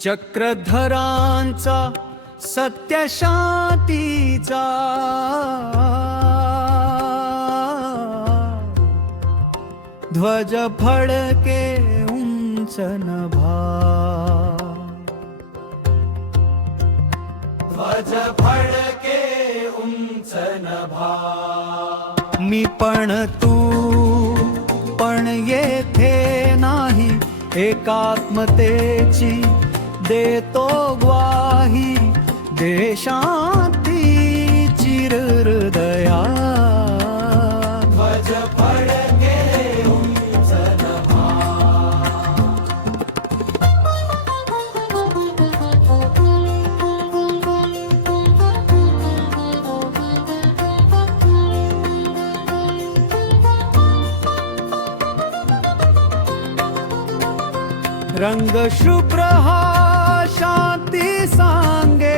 चक्रधरांचा सत्यशांतीचा. ध्वज फडके उंच नभा ध्वज फडके उंच नभा मी पण तू पण येथे नाही एकात्मतेची देतो ग्वाही देशांती चिरहृदया ध्वज फडके उंच नभा रंग शुभ्र हा शांती सांगे।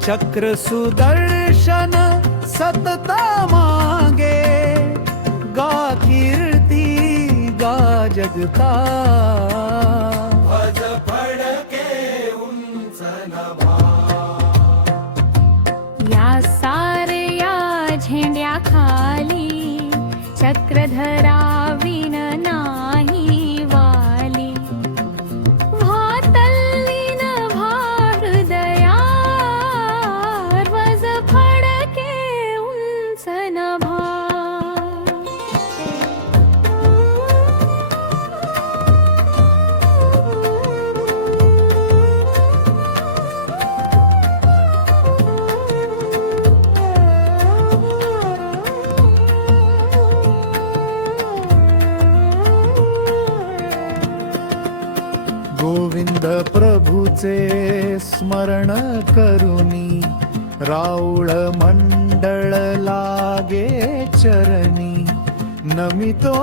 चक्र सुदर्शन सतत मागे। गा कीर्ती गा जगता। या साऱ्या झेंड्याखाली चक्रधरा गोविंद प्रभूचे स्मरण करुनी राऊळ मंडळ लागे चरणी नमितो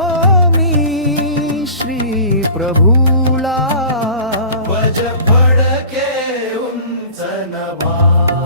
मी श्री प्रभूला